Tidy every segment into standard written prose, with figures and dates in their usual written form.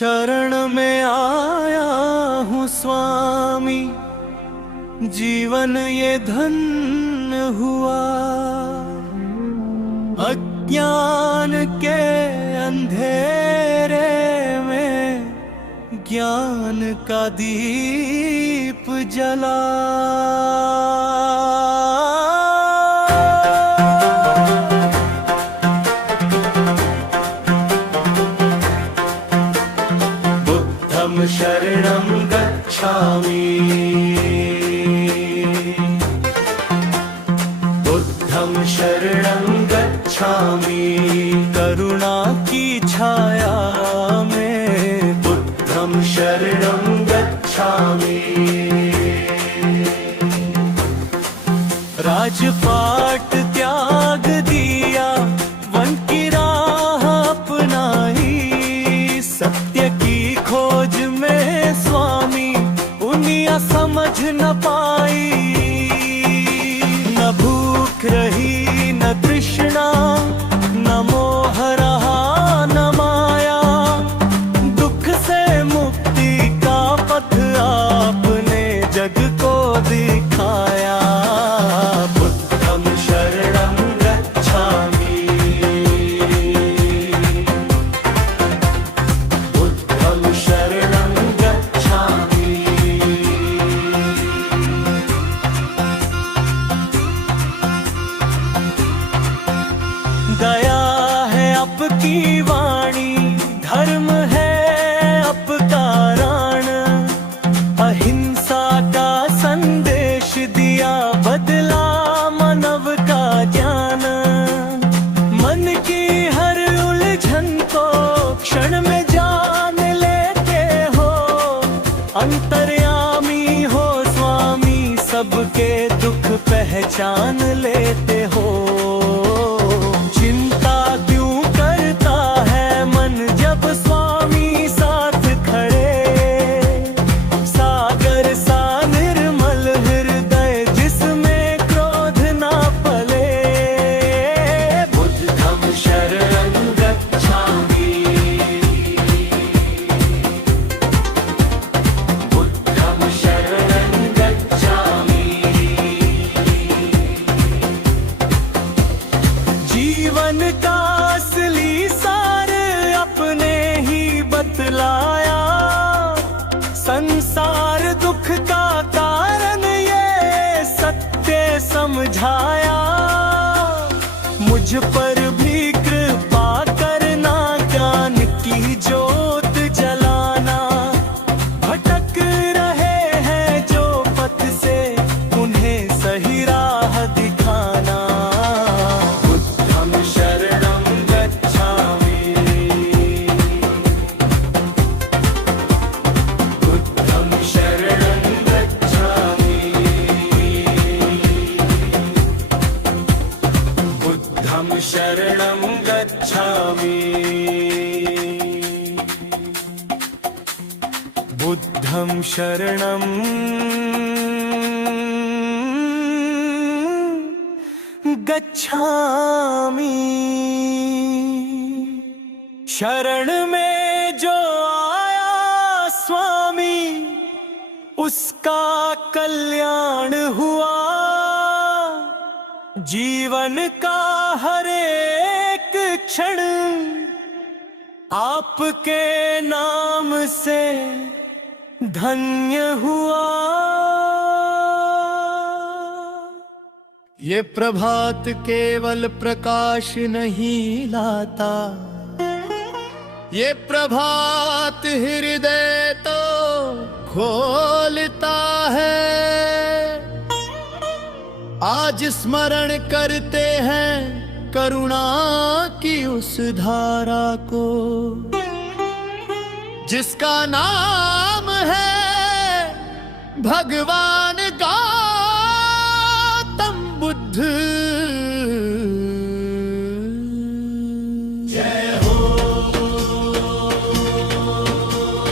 शरण में आया हूँ स्वामी, जीवन ये धन्य हुआ। अज्ञान के अंधेरे में ज्ञान का दीप जला। बुद्धं शरणं गच्छामि, बुद्धं शरणं गच्छामि। करुणा की छाया में बुद्धं शरणं गच्छामि। राजपाट त्याग दिया, वन की राह अपनाई। सत्य की खोज में स्वामी उनिया समझ न पाई। न भूख रही न तृष्णा, न मोह रहा न माया। दुख से मुक्ति का पथ आपने जग को दिखाया। बुद्धं शरणं गच्छामि, बुद्धं शरणं गच्छामि। दया है आपकी वाणी, धर्म है आपका राण। अहिंसा का संदेश दिया, बदला मानव का ज्ञान। मन की हर उलझन को क्षण में जान लेते हो। अंतर्यामी हो स्वामी, सबके दुख पहचान लेते हो। चिंता क्यों करता है मन, जब स्वामी साथ खड़े। सागर सा निर्मल हृदय, जिसमें क्रोध ना पले। बुद्धं शरणं गच्छामि, बुद्धं शरणं गच्छामि। जीवन का असली सार अपने ही बतलाया। संसार दुख का कारण ये सत्य समझाया। मुझ पर भी कृपा करना, ज्ञान की ज्योत जलाना। भटक रहे हैं जो पथ से, उन्हें सही राह दिखाना। बुद्धं शरणं गच्छामि, बुद्धं शरणं गच्छामि। बुद्धं शरणं गच्छामि, बुद्धं शरणं गच्छामि। शरण में जो आया स्वामी, उसका कल्याण हुआ। जीवन का हर एक क्षण आपके नाम से धन्य हुआ। ये प्रभात केवल प्रकाश नहीं लाता, ये प्रभात हृदय तो खोलता है। आज स्मरण करते हैं करुणा की उस धारा को, जिसका नाम है भगवान गौतम बुद्ध। जय हो,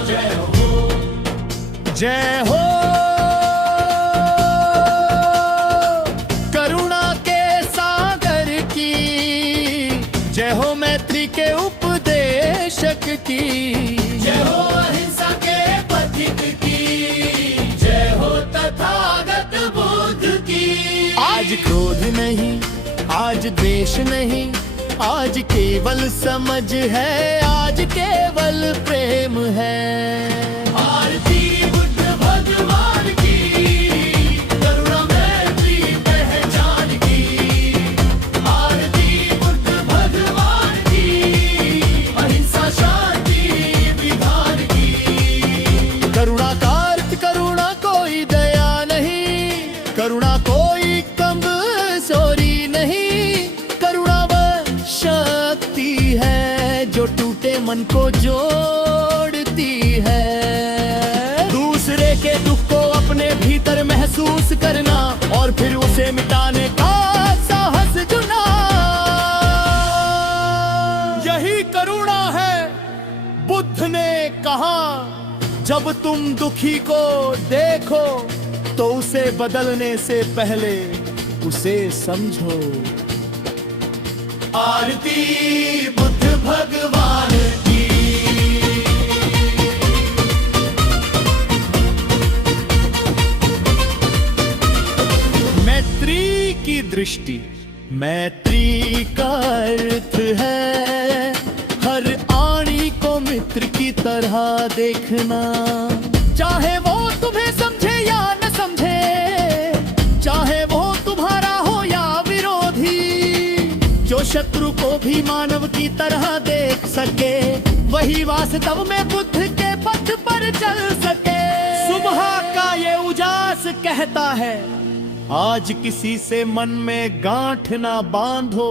जय हो, जय हो। करुणा के सागर की जय हो, मैत्री के उपदेशक की जय हो। द्वेष नहीं, आज केवल समझ है, आज केवल प्रेम है। आरती बुद्ध भगवान की, करुणा मैत्री पहचान की। आरती बुद्ध भगवान की, अहिंसा शांति विधान की। करुणा का अर्थ करुणा कोई दया नहीं, करुणा कोई कमजोरी नहीं, करुणा वह शक्ति है जो टूटे मन को जोड़ती है। दूसरे के दुख को अपने भीतर महसूस करना और फिर उसे मिटाने का साहस चुना, यही करुणा है। बुद्ध ने कहा, जब तुम दुखी को देखो तो उसे बदलने से पहले उसे समझो। आरती बुद्ध भगवान की। मैत्री की दृष्टि, मैत्री का अर्थ है हर आणी को मित्र की तरह देखना। चाहे वो तुम्हें समझे या न समझे, चाहे वो तुम्हारा हो या विरोधी, जो शत्रु को भी मानव की तरह देख सके, वही वास्तव में बुद्ध के पथ पर चल सके। सुबह का ये उजास कहता है, आज किसी से मन में गांठ ना बांधो,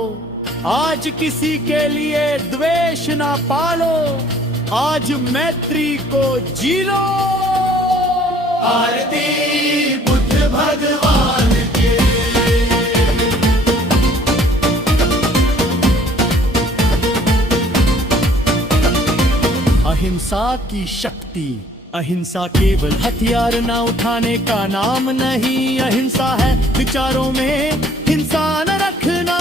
आज किसी के लिए द्वेष ना पालो, आज मैत्री को जी लो। आरती बुद्ध भगवान के। अहिंसा की शक्ति, अहिंसा केवल हथियार ना उठाने का नाम नहीं, अहिंसा है विचारों में हिंसा न रखना।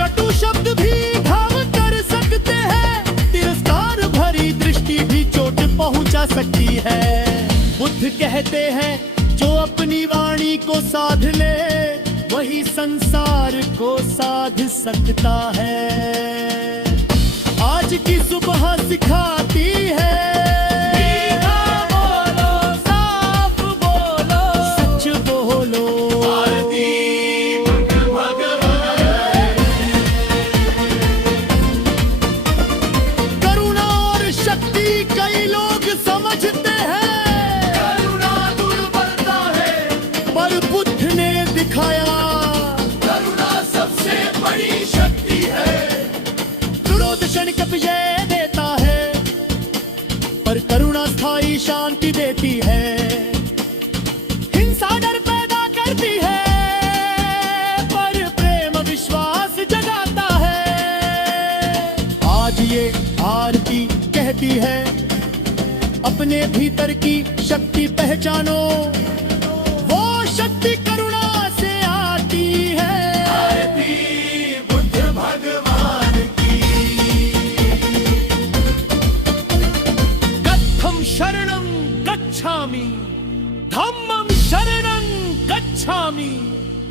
कटु शब्द भी घाव कर सकते हैं, तिरस्कार भरी दृष्टि भी चोट पहुंचा सकती है। बुद्ध कहते हैं, जो अपनी वाणी को साध ले, वही संसार को साध सकता है। आज की सुबह सिखाती है, साफ बोलो, सच बोलो। आरती बुद्ध भगवान। करुणा और शक्ति कई लोग समझते हैं, करुणा दुर्बलता है, पर बुद्ध ने दिखाया करुणा सबसे बड़ी शक्ति है। क्रोध क्षणिक विजय देता है, पर करुणा स्थायी शांति देती है। हिंसा डर पैदा करती है, पर प्रेम विश्वास जगाता है। आज ये आरती कहती है, अपने भीतर की शक्ति पहचानो, वो शक्ति करुणा से आती है। आरती बुद्ध भगवान की। कथम शरणं गच्छामि, धम्मं शरणं गच्छामि,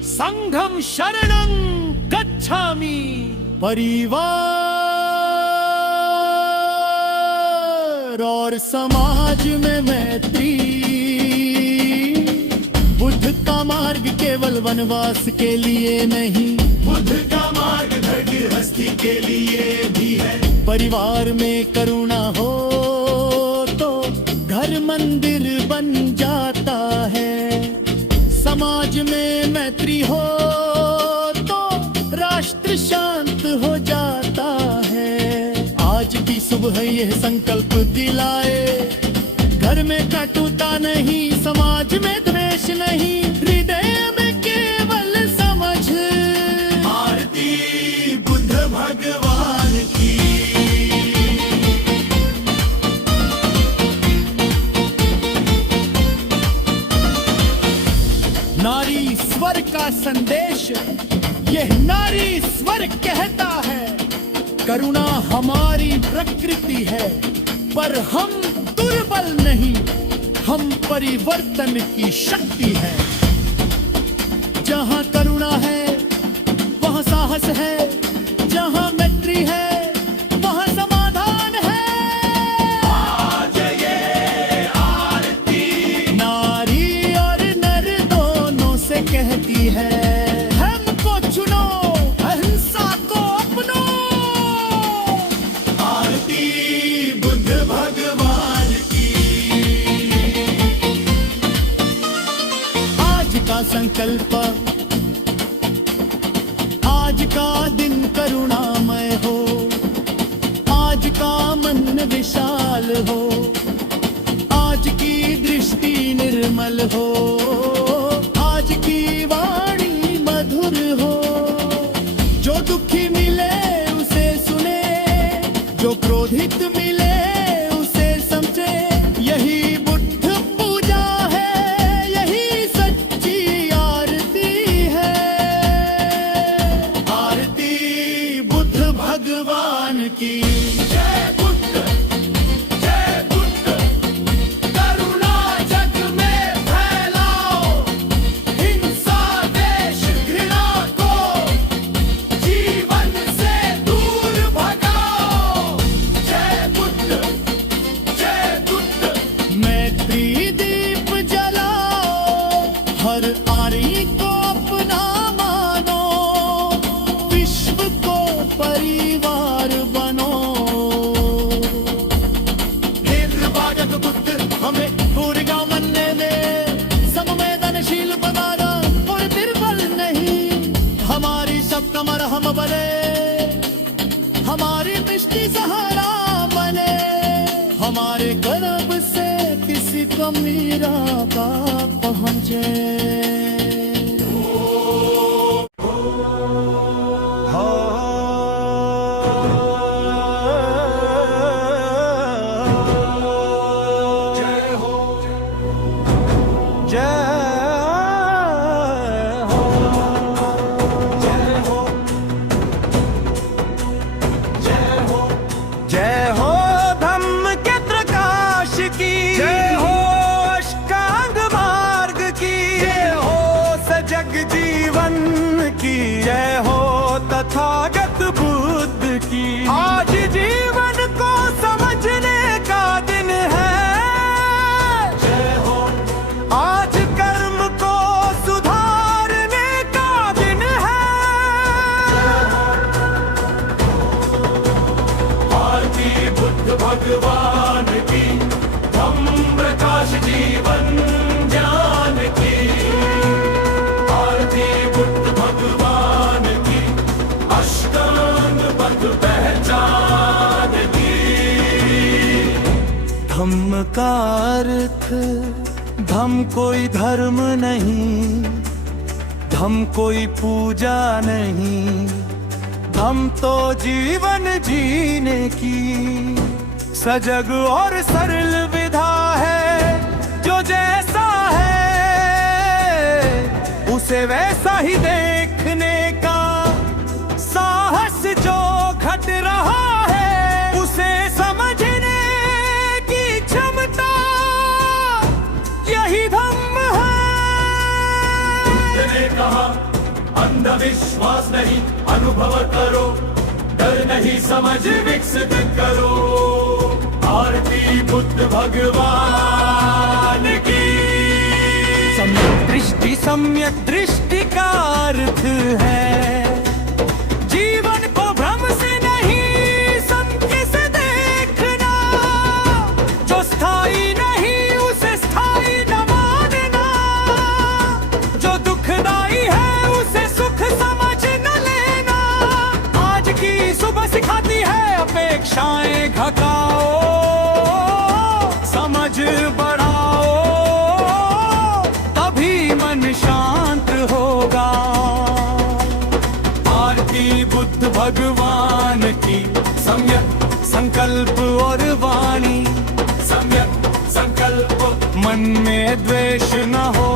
संघं शरणं गच्छामि। परिवार और समाज में मैत्री, बुद्ध का मार्ग केवल वनवास के लिए नहीं, बुद्ध का मार्ग गृहस्थी के लिए भी है। परिवार में करुणा हो तो घर मंदिर बन जाता है, समाज में मैत्री हो तो राष्ट्र शांत हो जाता है। आज की सुबह यह संकल्प दिलाए, घर में कटुता नहीं, समाज में द्वेष नहीं, हृदय में केवल समझ। आरती बुद्ध भगवान की। नारी स्वर का संदेश, यह नारी स्वर कहता है, करुणा हमारी प्रकृति है, पर हम दुर्बल नहीं, हम परिवर्तन की शक्ति है। जहाँ करुणा है वहाँ साहस साहस है, जहाँ मैत्री है वहाँ समाधान है। आज ये आरती नारी और नर दोनों से कहती है, हमको चुनो, अहिंसा को अपनो। आरती बुद्ध भगवान की। आज का संकल्प, आज का दिन करुणामय हो, आज का मन विशाल हो, आज की दृष्टि निर्मल हो, आज की वाणी मधुर हो। जो दुखी मिले उसे सुने, जो क्रोधित मिले उसे समझे। यही बुद्ध पूजा है, यही सच्ची आरती है। आरती बुद्ध भगवान की। जय बुद्ध, जय बुद्ध, करुणा जग में फैलाओ, हिंसा देश घृणा को जीवन से दूर भगाओ। जय बुद्ध, जय बुद्ध। मैत्री दीप जलाओ, हर आरी को अपना मानो, विश्व को परिवार बनो। निर्वागत बुद्ध हमें पूर्णिमा मनने दे, संवेदनशील बनाना और निर्बल नहीं। हमारी सब कमर हम बने, हमारी दृष्टि सहारा बने। हमारे कर्म से किसी को मीरा का पहुँचे। जय हो, जय हो, जय हो, जय हो, जय हो धम्म के प्रकाश की, जय हो अष्टांग मार्ग की, जय हो सजग जीवन की, जय हो तथागत बुद्ध की। आज जीवन को समझने का दिन है, जय हो। आज कर्म को सुधारने का दिन है, आरती बुद्ध भगवान की, धम्म प्रकाश जीवन ज्ञान की। आरती बुद्ध भगवान की, अष्टांग पद पहचान की। धम्म का अर्थ, धम्म कोई धर्म नहीं, धम्म कोई पूजा नहीं, धम्म तो जीवन जीने की सजग और सरल विधा है। जो जैसा है उसे वैसा ही देखने का साहस, जो घट रहा है उसे समझने की क्षमता, यही धम्म है। बुद्ध ने कहा अंधविश्वास नहीं, अनुभव करो, डर नहीं समझ विकसित करो। आरती बुद्ध भगवान की। सम्यक दृष्टि का अर्थ है जीवन को भ्रम से नहीं सत्य से देखना। जो स्थायी नहीं उसे स्थायी न मानना, जो दुखदाई है उसे सुख समझ न लेना। आज की सुबह सिखाती है अपेक्षाएं घटाओ, समझ बढ़ाओ, तभी मन शांत होगा। आरती बुद्ध भगवान की। सम्यक संकल्प और वाणी, सम्यक संकल्प। मन में द्वेष न हो,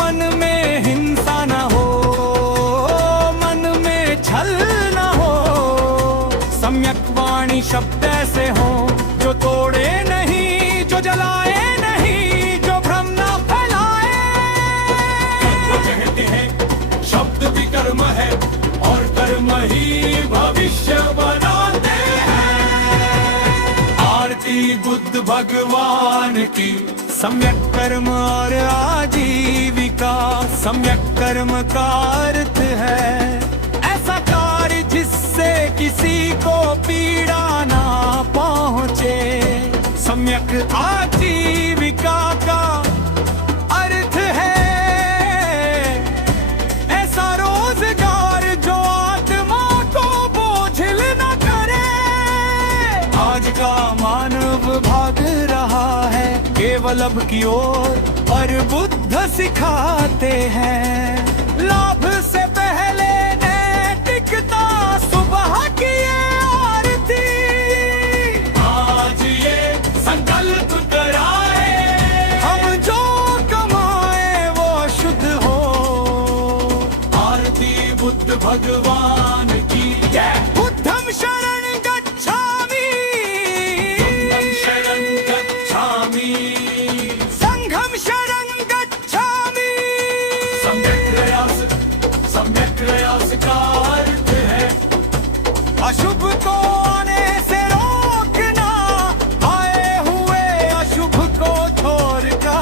मन में हिंसा न हो, मन में छल न हो। सम्यक वाणी शब्द ऐसे हो जो तोड़े नहीं, जो जलाए नहीं, जो भ्रम न फैलाए। कहते हैं शब्द भी कर्म है, बुद्ध भगवान की सम्यक कर्म और आजीविका। सम्यक कर्म का अर्थ है ऐसा कार्य जिससे किसी को पीड़ा ना पहुंचे। सम्यक आजीविका का अर्थ है ऐसा रोजगार जो आत्मा को बोझिल न करे। आज का मानव भाग रहा है केवल अब की ओर, और बुद्ध सिखाते हैं लाभ से पहले नैतिकता सुबह की ये आरती। आज ये संकल्प कराए हम जो कमाए वो शुद्ध हो। आरती बुद्ध भगवान की जय। बुद्धं शरण गच्छामि, बुद्धं शरण गच्छामि, संघं शरण गच्छामि। सम्यक प्रयास का अर्थ है अशुभ को आने से रोकना, आए हुए अशुभ को छोड़ना,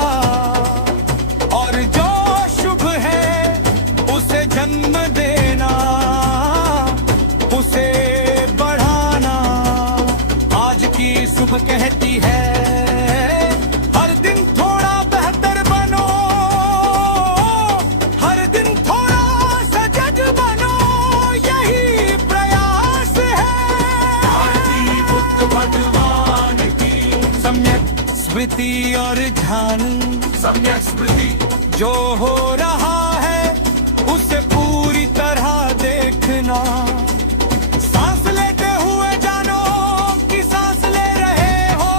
और जो शुभ है उसे जन्म देना, उसे बढ़ाना। आज की सुबह कहती है हर दिन थोड़ा बेहतर बनो, हर दिन थोड़ा सजग बनो, यही प्रयास है। आरती बुद्ध भगवान की सम्यक स्मृति और ध्यान। सम्यक स्मृति जो हो रहा है उसे पूरी तरह देखना। सांस लेते हुए जानो कि सांस ले रहे हो,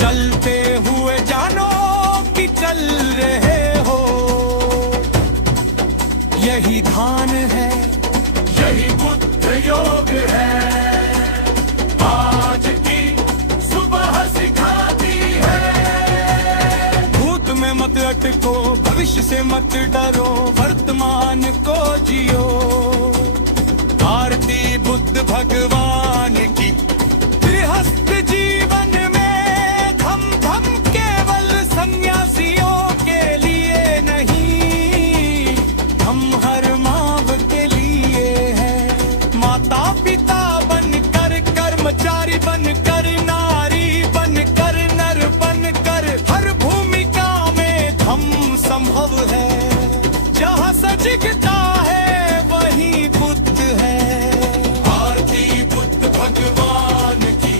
चलते हुए जानो कि चल रहे हो। यही ध्यान है, यही बुद्ध योग है। आज की सुबह सिखाती है भूत में मत अटको, भविष्य से मत डरो, वर्तमान को जियो। आरती बुद्ध भगवान की। गृहस्थ जीवन में धम धम केवल सन्यासियों के लिए नहीं, हम हर माव के लिए है। माता पिता बनकर, कर्मचारी बनकर, नारी बनकर, नर बनकर, हर भूमिका में धम संभव है। जहाँ सजगता है वहीं बुद्ध है। आरती बुद्ध भगवान की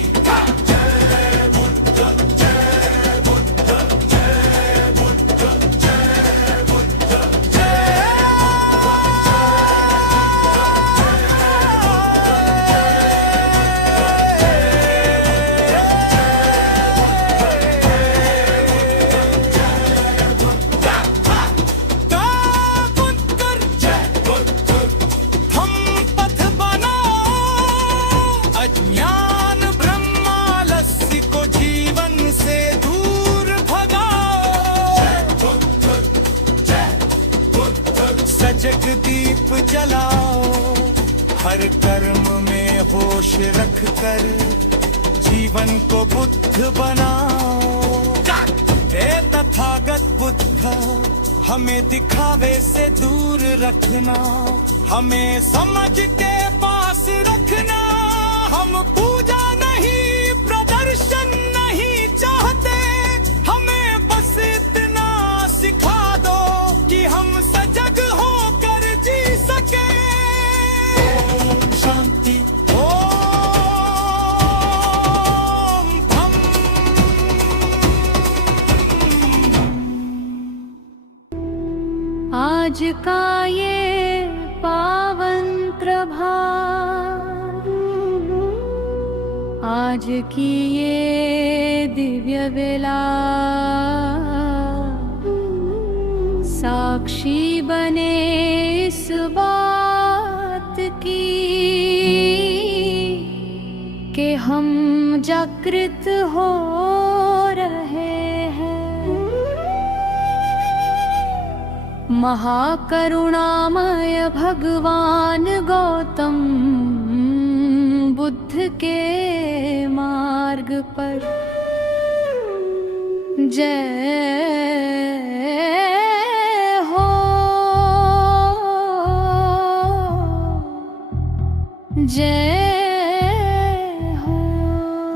जय बुद्ध, जय बुद्ध, जय बुद्ध, जय बुद्ध, अज्ञान ब्रह्मालस्य को जीवन से दूर भगाओ। सजग दीप जलाओ, हर कर्म में होश रख कर जीवन को बुद्ध बनाओ। हे तथागत बुद्ध, हमें दिखावे से दूर रखना, हमें समझ के पास रखना। हम पूजा नहीं, प्रदर्शन नहीं चाहते, हमें बस इतना सिखा दो कि हम सजग होकर जी सके। ओम शांति, ओम भम। आज का ये पावन प्रभात, आज की ये दिव्य बेला, साक्षी बने इस बात की कि हम जागृत हो रहे हैं। महाकरुणामय भगवान गौतम बुद्ध के मार्ग पर जय हो, जय हो,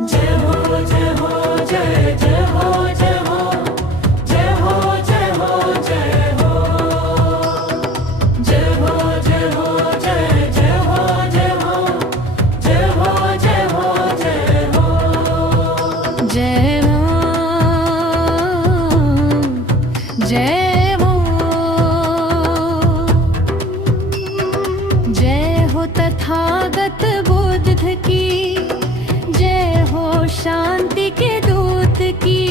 जय हो जय हो जय जय हो जय हो जय हो जय हो जय हो जय हो जय हो जय जय हो जय हो जय हो जय हो जय हो जय हो, जय हो, जय हो तथागत बुद्ध की, जय हो शांति के दूत की,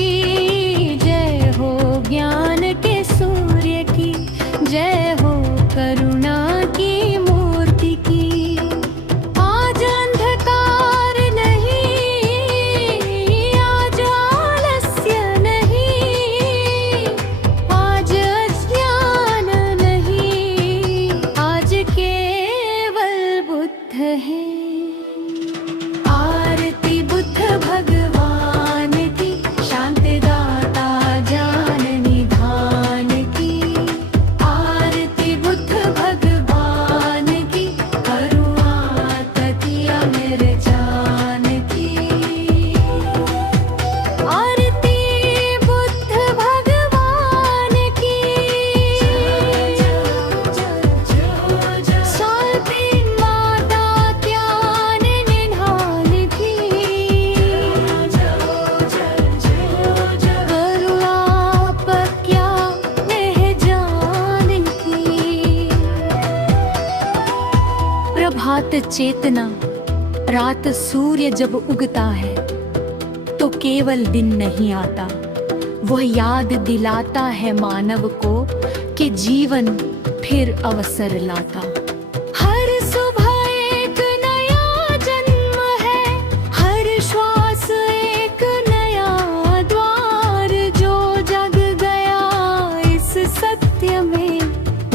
जय हो ज्ञान के सूर्य की, जय हो करुणा की मूर्ति की। आज अंधकार नहीं, आज आलस्य नहीं, आज अज्ञान नहीं, आज केवल बुद्ध है। आरती बुद्ध भगवान की, शांति दाता ज्ञान निधान की। आरती बुद्ध भगवान की, करुणा तति अमर जान की। आरती बुद्ध भगवान की, साल्पी माता ज्ञान निधान की। करुणा पक्या नेह जान की। प्रभात चेतना, रात सूर्य जब उगता है तो केवल दिन नहीं आता, वह याद दिलाता है मानव को कि जीवन फिर अवसर लाता। हर सुबह एक नया जन्म है, हर श्वास एक नया द्वार। जो जग गया इस सत्य में,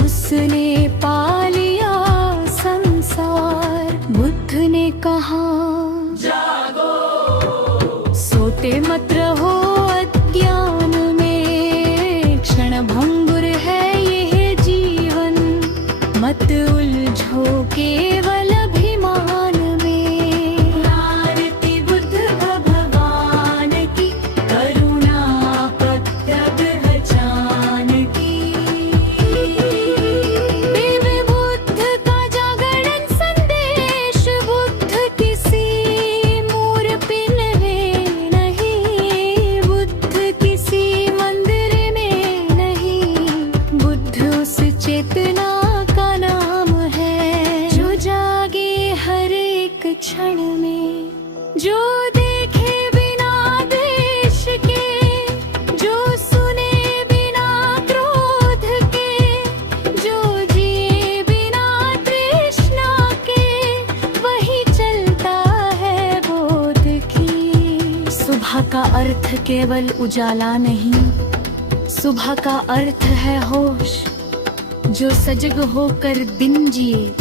उसने पा लिया संसार। बुद्ध ने कहा सोते मत रहो अज्ञान में, क्षण भंगुर है यह जीवन। मत उलझो केवल अभिमान में। आरती बुद्ध भगवान की, करुणा पत्यग्रह जान की। दिव्य बुद्ध का जागरण संदेश, बुद्ध किसी मूर्ति में नहीं, बुद्ध किसी मंदिर में नहीं, बुद्ध उस चेतना का नाम है जो जागे हर एक क्षण में। जो देखे बिना देश के, जो सुने बिना क्रोध के, जो जिए बिना तृष्णा के, वही चलता है बोध की। सुबह का अर्थ केवल उजाला नहीं, सुबह का अर्थ है होश। जो सजग होकर दिन जिए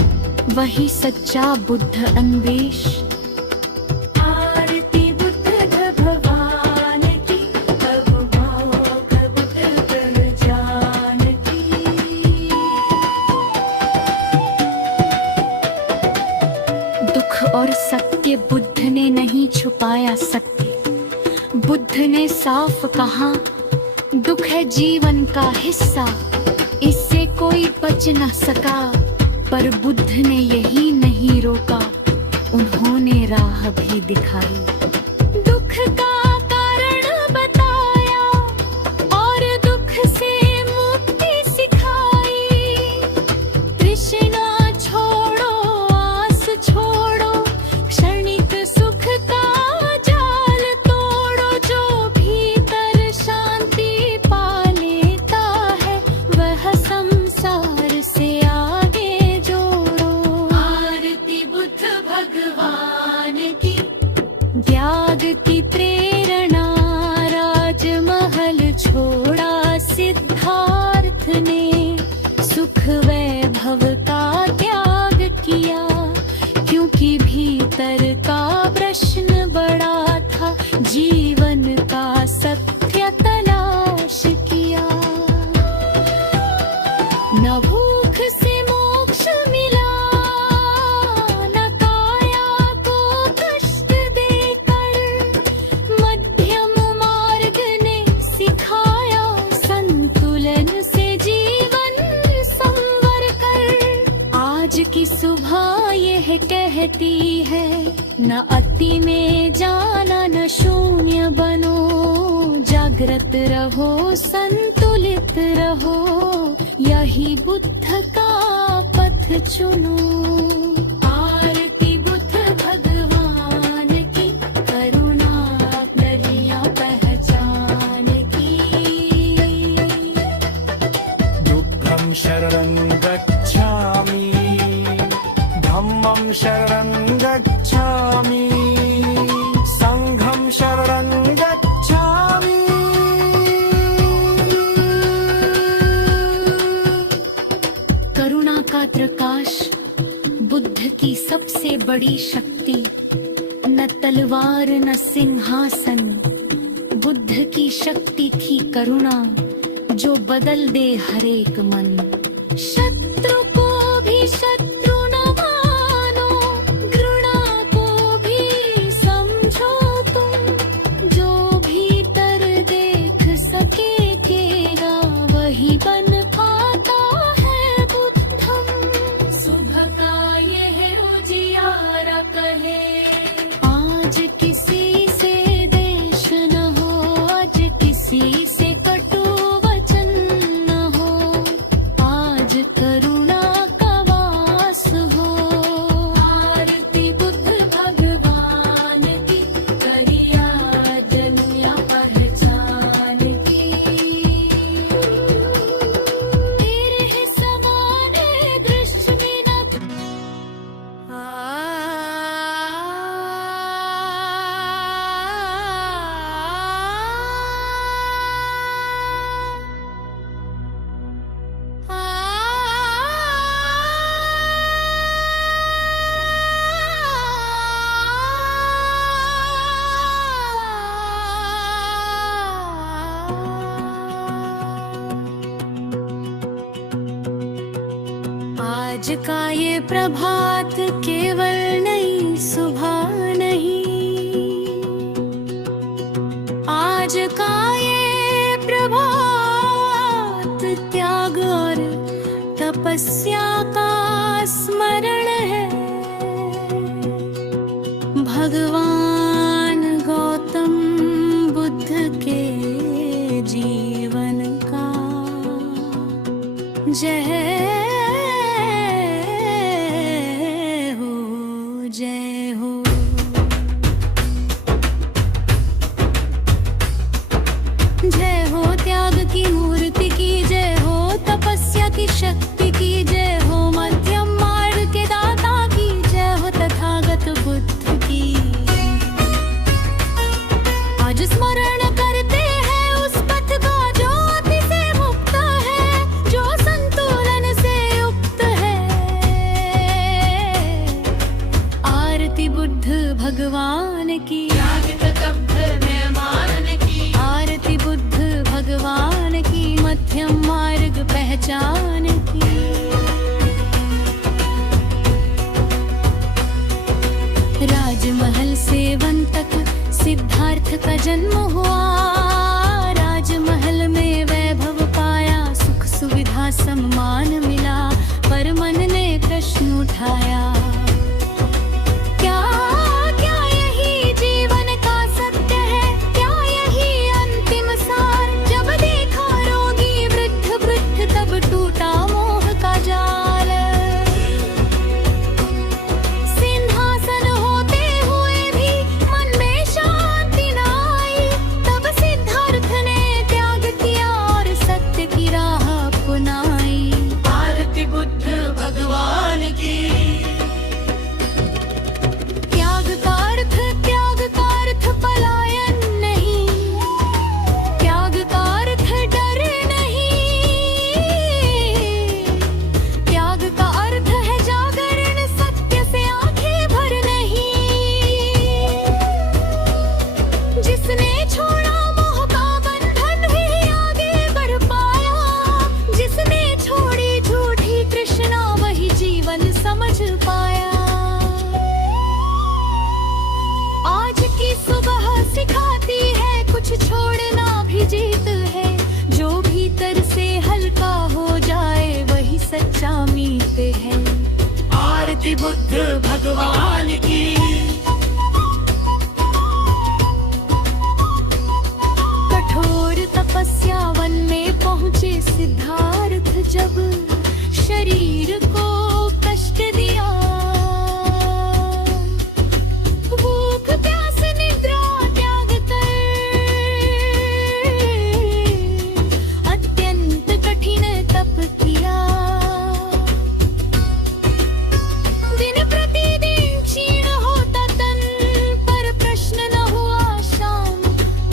वही सच्चा बुद्ध अन्वेष। आरती बुद्ध भगवान की, कबू भोग बुद्ध कर जान की। दुख और सत्य बुद्ध ने नहीं छुपाया सत्य। बुद्ध ने साफ कहा दुख है जीवन का हिस्सा, इससे कोई बच न सका। पर बुद्ध ने यही नहीं रोका, उन्होंने राह भी दिखाई। दुख का कारण बताया और दुख से मुक्ति सिखाई। तृष्णा छोड़ो, आस छोड़ो, क्षणिक सुख का जाल तोड़ो। जो भीतर शांति पा लेता है, वह संसार से आगे जोड़ो। आरती बुद्ध भगवान की, त्याग की प्रेरणा राजमहल छोड़ा सिद्धार्थ ने। सुख वैभव का त्याग किया, क्योंकि भीतर का कहती है, न अति में जाना न शून्य बनो, जागृत रहो संतुलित रहो, यही बुद्ध का पथ चुनो। आरती बुद्ध भगवान की, करुणा दरिया पहचान की। दुःखं शरणं गच्छामि, धम्मं शरणं गच्छामि, संघं शरणं गच्छामि। करुणा का प्रकाश बुद्ध की सबसे बड़ी शक्ति, न तलवार न सिंहासन, बुद्ध की शक्ति थी करुणा, जो बदल दे हर एक मन। शत्रु को भी शत्रु न मानो, घृणा को भी समझो तुम, जो भीतर देख सकेगा वही बन पाता है बुद्धम। सुबह का यह उजियारा कहे, आज किसी से देश न हो, आज किसी से कटु वचन न हो, आज करुणा का वास हो। आरती बुद्ध भगवान की, कहिया जनिया पहचान की। तेरे है समान है दृष्टि में न आज का ये प्रभात केवल नई सुबह नहीं, आज का ये प्रभात त्याग और तपस्या का स्मरण है। भगवान गौतम बुद्ध के जीवन का जय हो। जय हो त्याग की मूर्ति की, जय हो तपस्या की शक्ति की, जय हो मध्यम मार्ग के दाता की, जय हो तथागत बुद्ध की। आज स्मरण करते हैं उस पथ का जो अति से मुक्त है, जो संतुलन से युक्त है। आरती बुद्ध भगवान की, आरती बुद्ध भगवान की, मध्यम मार्ग पहचान की। राजमहल से वन तक सिद्धार्थ का जन्म हुआ, राजमहल में वैभव पाया, सुख सुविधा सम्मान मिला, पर मन ने प्रश्न उठाया, क्या क्या यही जीवन का सत्य है, क्या यही अंतिम सार। जब देखा रोगी वृद्ध वृद्ध, तब टूटा मोह का जाल। सिंहासन होते हुए भी मन में शांति न आई, तब सिद्धार्थ ने त्याग किया और सत्य की राह अपनाई। आरती बुद्ध भगवान की। भगवान की। कठोर तपस्या वन में पहुँचे सिद्धार्थ जब शरीर को कष्ट दिया। भूख प्यास निद्रा त्याग कर अत्यंत कठिन तप किया। दिन प्रतिदिन क्षीण होता तन पर प्रश्न न हुआ शाम।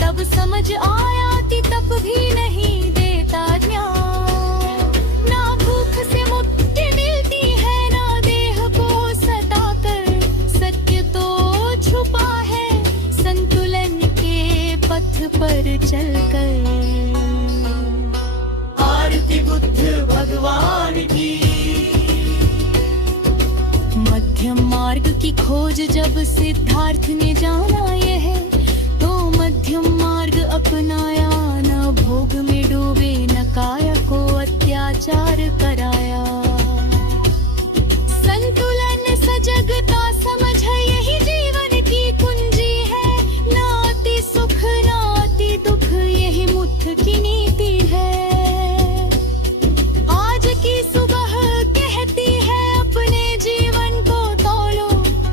तब समझ आया कि तप भी नहीं देता ज्ञान। ना भूख से मुक्ति मिलती है ना देह को सताकर। सत्य तो छुपा है संतुलन के पथ पर चलकर। आरती बुद्ध भगवान की। मध्यम मार्ग की खोज जब सिद्धार्थ ने जाना यह तो मध्यम मार्ग अपनाया। न भोग में डूबे न काया को अत्याचार कराया। संतुलन सजगता समझ यही जीवन की कुंजी है। न अति सुख न अति दुख यही मुक्त की नीति है। आज की सुबह कहती है अपने जीवन को तौलो।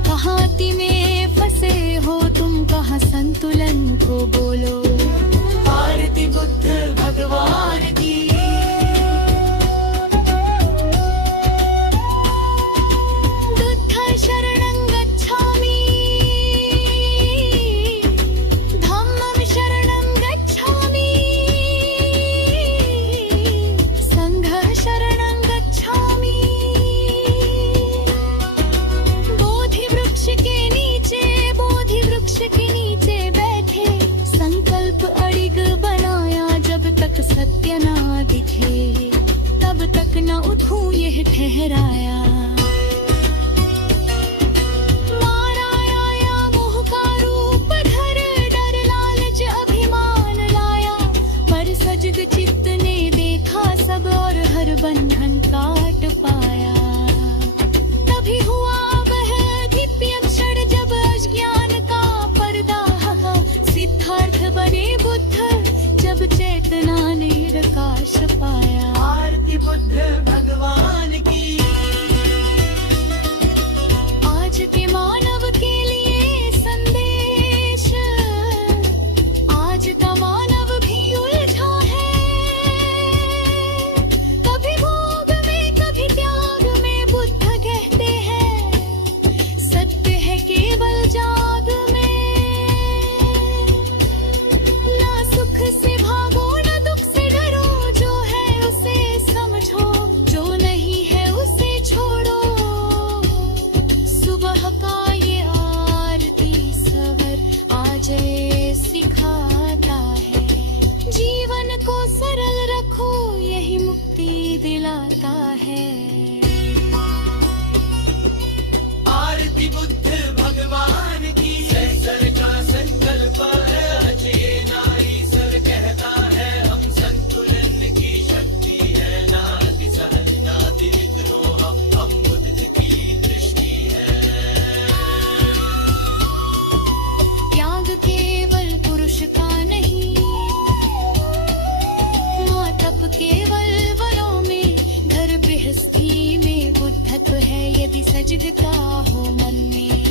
कहाँ अति में फंसे हो तुम, कहाँ संतुलन को बोलो। आरती बुद्ध भगवान की। बुद्धं शरणं गच्छामि। धम्मं शरणं गच्छामि। संघं शरणं गच्छामि। बोधि वृक्ष के नीचे बैठे संकल्प अड़िग बनाया। जब तक सत्य ना दिखे तब तक न उठूं यह ठहराया। माराया या मोह का रूप धर डर लालच अभिमान लाया। पर सजग चित्त ने देखा सब और हर बंधन काट पाया। तभी हुआ वह दिव्य क्षण जब अज्ञान का पर्दा सिद्धार्थ बने बुद्ध। जब चेतना ने प्रकाश पाया। आरती बुद्ध भगवान की। आज के मानव के लिए संदेश। आज का मानव भी उलझा है। कभी भोग में कभी त्याग में बुद्ध कहते हैं सत्य है केवल जाग में। ना सुख से भागो न दुख से डरो। जो है उसे समझो, जो नहीं है उसे छोड़ो। सुबह का ये आरती सवर आज ये सिखाता है। जीवन को सरल रखो यही मुक्ति दिलाता है। आरती बुद्ध भगवान की। सर का संकल्प है अजय नारी सर कहता है हम संतुलन की शक्ति है। नाति सहन नाति विद्रोह हम बुद्ध की दृष्टि है। त्याग केवल पुरुष का नहीं। माँ तप केवल वनों में घर गृहस्थी में बुद्धत्व है। यदि सजगता हो मन में